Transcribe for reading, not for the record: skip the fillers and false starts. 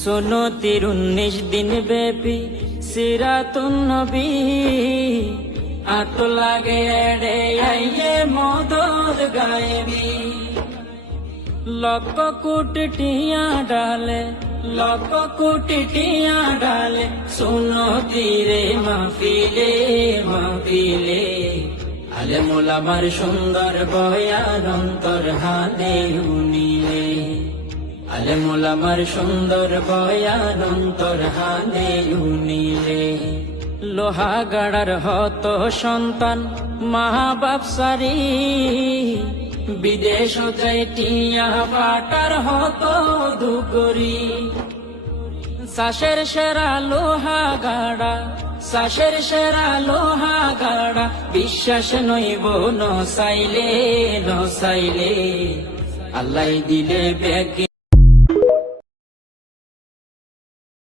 শোনো 19 দিন ব্যাপী সিরাতুন নবী, আত লাগে রে আইয়ে মদদ গায়েবী। লক্ষ কোটি টিয়া ডালে, লক্ষ কোটি টিয়া ডালে, শোনো তীরে মাহফিলে মাহফিলে। আলে মোলামার সুন্দর বয়ান অন্তর হালে উনিলে, আলে মোলামার সুন্দর বয়ান অন্তর হালে উনিলে। লোহা গাড়ার হত সন্তান মা বাপ সারি, বিদেশ যাই টিয়া পাটার হত দুগরি। শ্বাসের সেরা লোহা গাড়া, শ্বাসের সেরা লোহা গাড়া, বিশ্বাস নইব নসাইলে নসাইলে। আল্লাহ দিলে ব্যাগে